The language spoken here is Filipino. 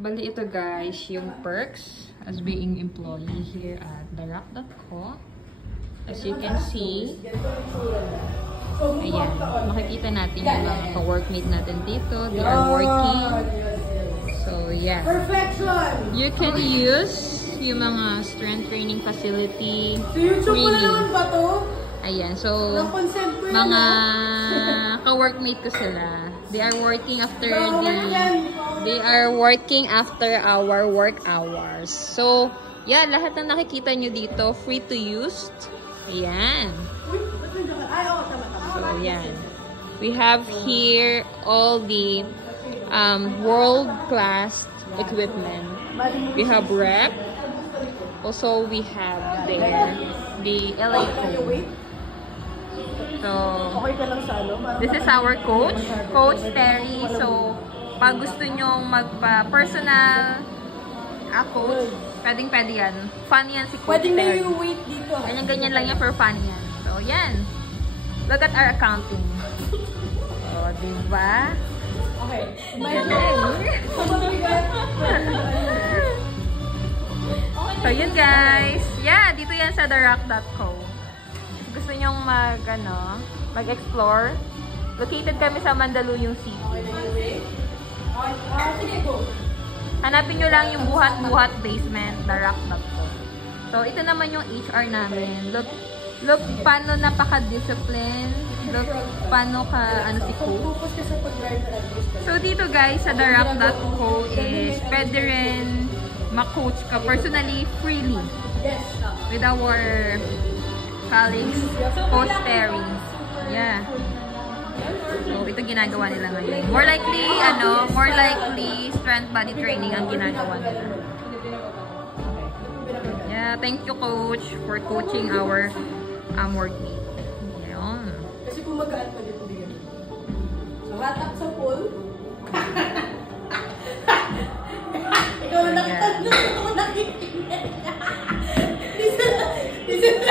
Bali ito guys, yung perks as being employee here at TheRock.co. As you can see, ayan, makikita natin yung mga ka-workmate natin dito. They are working. So yeah, you can use yung mga strength training facility freely. Ayan, so mga ka-workmate ko sila. They are working after our work hours. So, yeah, lahat na nakikita nyo dito, free to use. Ayan. So, yan. We have here all the world-class equipment. We have rep. Also, we have there the LA code. So, this is our coach, Coach Terry. So, pag gusto nyong magpa-personal coach, pwedeng-pwede yan. Fun yan si Coach Terry. Pwedeng na yung weight dito. Ganyan-ganyan lang yan for fun yan. So, yan. Look at our accounting. So, diba? Okay. So, yun guys. Yeah, dito yan sa TheRock.co. Gusto nyong mag-explore, located kami sa Mandaluyong City. Hanapin nyo lang yung buhat-buhat basement, TheRock.co. So, ito naman yung HR namin. Look paano napaka-discipline. Look paano si coach. So, dito guys, sa TheRock.co is pwede rin ma-coach ka personally, freely. With our colleagues, Coach Terry. Yeah. So, ito ginagawa nila ngayon. More likely, strength body training ang ginagawa nila. Yeah, thank you, Coach, for coaching our workmate. Yan. Kasi kung magaan pa dito bigyan. So, hatak sa pool. Ikaw na nakatanda. Ito ko nakikinig. This is